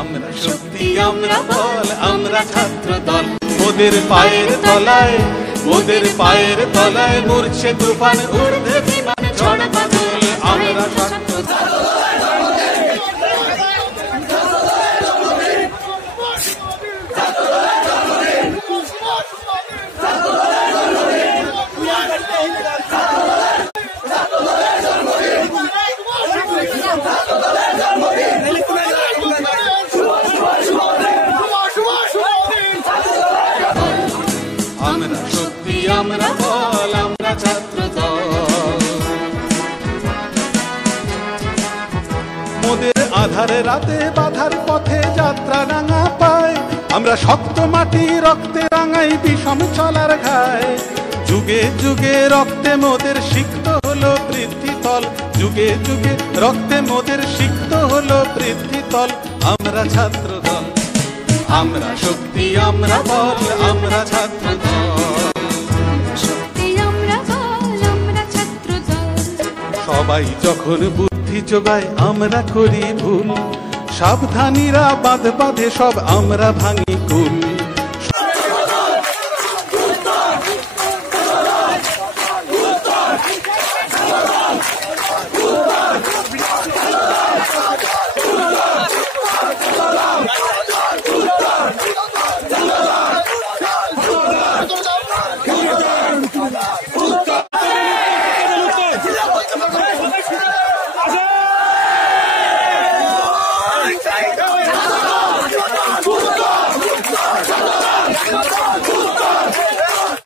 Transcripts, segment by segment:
আমরা শক্তি, আমরা বল, আমরা ছাত্র দল। মোদের পায়ের তলায়, মোদের পায়ের তলায় মরছে তুফান, উড়বে বিমান ঝড় বাদল। আমরা ছাত্র দল। আমরা শক্তি, আমরা বল, আমরা ছাত্র দল। মোদের আধারে রাতে বাধার পথে যাত্রা রাঙা পায়, আমরা শক্ত মাটি রক্তে রাঙাই বিষম চলার ঘায়। যুগে যুগে রক্তে মোদের সিক্ত হলো পৃথ্বীতল, যুগে যুগে রক্তে মোদের সিক্ত হলো পৃথ্বীতল। আমরা ছাত্র দল, আমরা শক্তি, আমরা বল, আমরা ছাত্র দল। সবাই যখন বুদ্ধি যোগায় আমরা করি ভুল, সাবধানীরা বাঁধ বাঁধে সব আমরা ভাঙি কুল।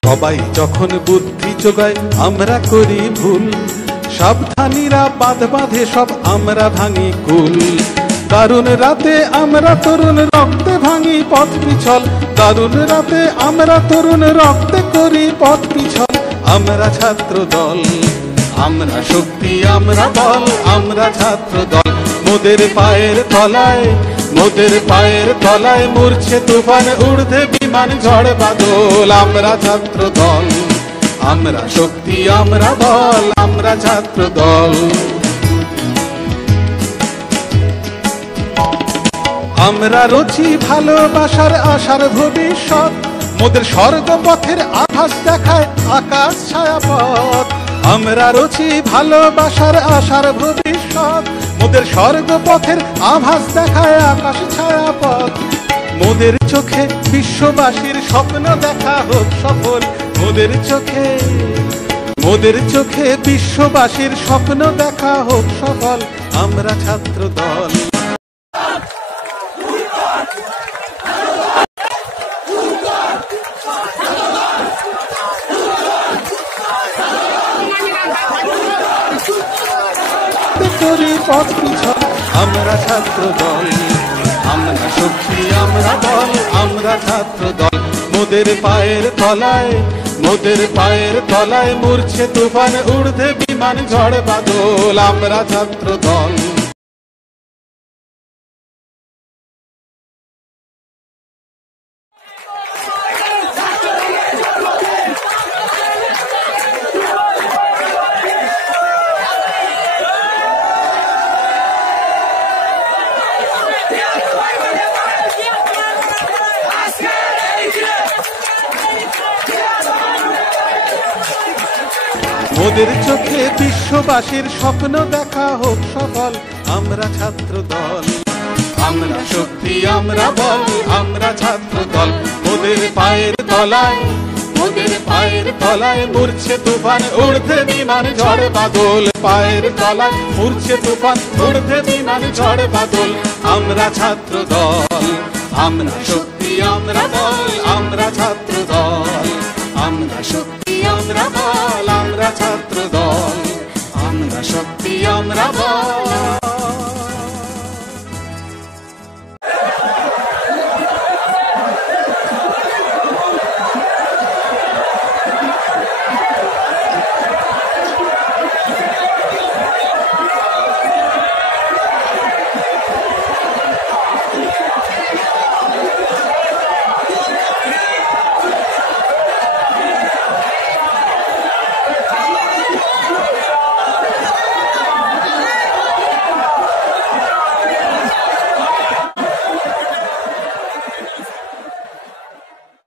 সবাই যখন বুদ্ধি যোগায় আমরা করি ভুল, সাবধানীরা বাঁধ বাঁধে সব আমরা ভাঙি কুল। দারুণ রাতে আমরা তরুণ রক্তে ভাঙি পথ পিছল, দারুণ রাতে আমরা তরুণ রক্তে করি পথ পিছল। আমরা ছাত্র দল, আমরা শক্তি, আমরা বল, আমরা ছাত্র দল। মোদের পায়ের তলায়, মোদের পায়ের তলায় মরছে তুফান, উড়বে বিমান ঝড় বাদল। আমরা ছাত্র দল, আমরা শক্তি, আমরা বল, আমরা ছাত্র দল। আমরা রচি ভালোবাসার আশার ভবিষ্যৎ, মোদের স্বর্গ পথের আভাস দেখায় আকাশ ছায়াপথ। আমরা রচি ভালোবাসার আশার ভবিষ্যৎ, মোদের স্বর্গ পথের আভাস দেখায় আকাশ ছায়াপথ। মোদের চোখে বিশ্ববাসীর স্বপ্ন দেখা হোক সফল, মোদের চোখে, মোদের চোখে বিশ্ববাসীর স্বপ্ন দেখা হোক সফল। আমরা ছাত্র দল। পথ পিছল, আমরা ছাত্র দল, আমরা শক্তি, আমরা বল, আমরা ছাত্র দল। মোদের পায়ের তলায়, মোদের পায়ের তলায় মরছে তুফান, উড়বে বিমান ঝড় বাদল। আমরা ছাত্র দল। মোদের চোখে বিশ্ববাসীর স্বপ্ন দেখা হোক সফল। আমরা ছাত্র দল, আমরা শক্তি, আমরা বল, আমরা ছাত্র দল। মোদের পায়ের তলায়, মোদের পায়ের তলায় মরছে তুফান, উড়বে বিমান ঝড় বাদল। পায়ের তলায় মরছে তুফান, উড়বে বিমান ঝড় বাদল। আমরা ছাত্র দল, আমরা শক্তি, আমরা বল, আমরা ছাত্র দল। আমরা শক্তি, আমরা বল, আমরা ছাত্র দল। আমরা শক্তি, আমরা বল।